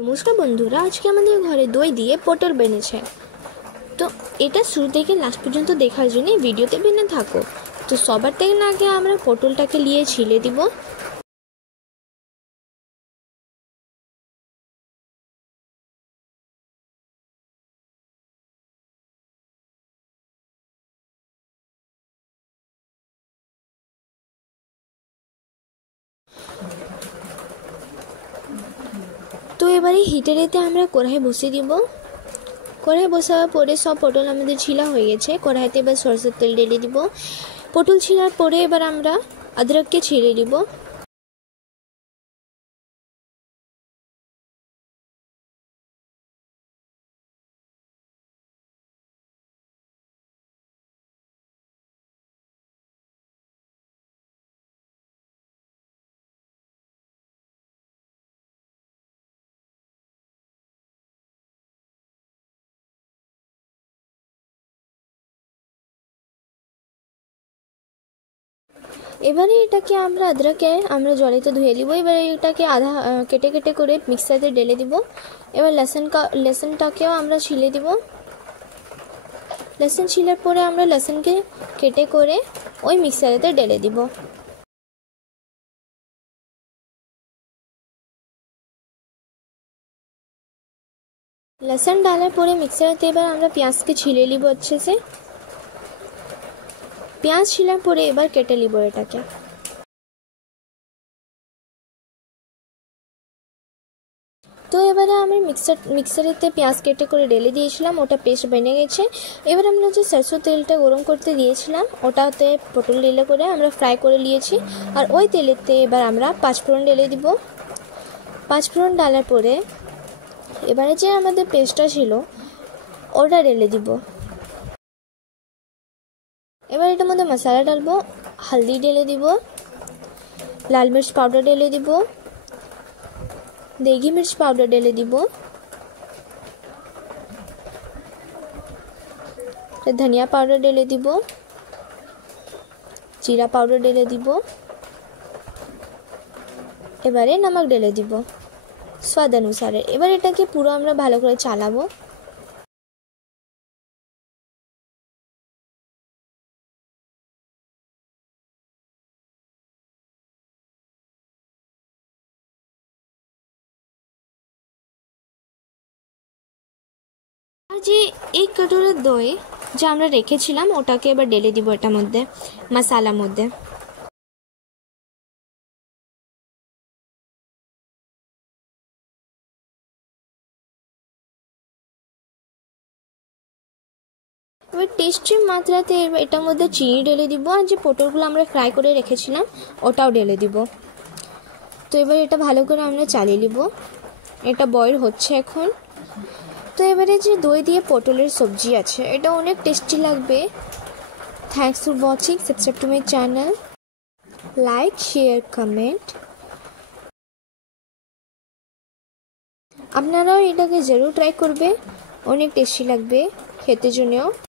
নমস্কার বন্ধুরা, আজকে আমাদের ঘরে দই দিয়ে পটল বেনেছে। তো এটা শুরু থেকে লাস্ট পর্যন্ত দেখার জন্য ভিডিওতে বেনে থাকো। তো সবার থেকে আগে আমরা পটলটাকে নিয়ে ছিলে দিব। তো এবারে হিটারেতে আমরা কড়াই বসিয়ে দিব। কড়াই বসাবার পরে সব পটল আমাদের ছিলা হয়ে গেছে। কড়াইতে এবার সরষের তেল ঢেলে দিব। পটল ছিলার পরে এবার আমরা আদরককে ছিঁড়ে দিব। এবারে এটাকে আদরকে আমরা জলেতে ধুয়ে দিব। এবারে এটাকে আধা কেটে কেটে করে মিক্সারে ঢেলে দিব। এবার লসুনটাকেও আমরা ছিলে দিব। লসুন ছিলার পরে আমরা লসুনকে কেটে করে ওই মিক্সারেতে ঢেলে দিব। লসুন ডালার পরে মিক্সারেতে এবার আমরা পেঁয়াজকে ছিলে নিব अच्छे से। পেঁয়াজ ছিলার পরে এবার কেটে নিব এটাকে। তো এবারে আমি মিক্সারেতে পেঁয়াজ কেটে করে ঢেলে দিয়েছিলাম, ওটা পেস্ট বেনে গেছে। এবার আমরা যে সরষের তেলটা গরম করতে দিয়েছিলাম ওটাতে পটল ঢেলে করে আমরা ফ্রাই করে নিয়েছি। আর ওই তেলেতে এবার আমরা পাঁচফোড়ন ঢেলে দিব। পাঁচফোড়ন ডালার পরে এবারে যে আমাদের পেস্টটা ছিল ওটা ঢেলে দিব। এবার এটার মধ্যে মশলা ডালবো। হলদি ঢেলে দিব, লাল মির্চ পাউডার ঢেলে দিব, দেगी मिर्च पाउडर ঢেলে দিব, ধনিয়া পাউডার ঢেলে দিব, জিরা পাউডার ঢেলে দিব। এবারে নমক ঢেলে দিব স্বাদ অনুসারে। এবার এটাকে পুরো আমরা ভালো করে চালাবো। আর যে एक कटोरा দই যা আমরা রেখেছিলাম ওটাকে এবার ঢেলে দিব এটার মধ্যে, মশলার মধ্যে। এবার টেস্টি মাত্রাতে এটার মধ্যে চিনি ঢেলে দিব। আর যে পটলগুলো আমরা ফ্রাই করে রেখেছিলাম ওটাও ঢেলে দিব। তো এবার এটা ভালো করে আমরা চালিয়ে নিব। এটা বয়েল হচ্ছে এখন। তো এবারে যে দই দিয়ে পটলের সবজি আছে এটা অনেক টেস্টি লাগবে। Thanks for watching, subscribe to my channel, like share comment. আপনারাও এটাকে জরুর ট্রাই করবে, অনেক টেস্টি লাগবে খেতে জন্য।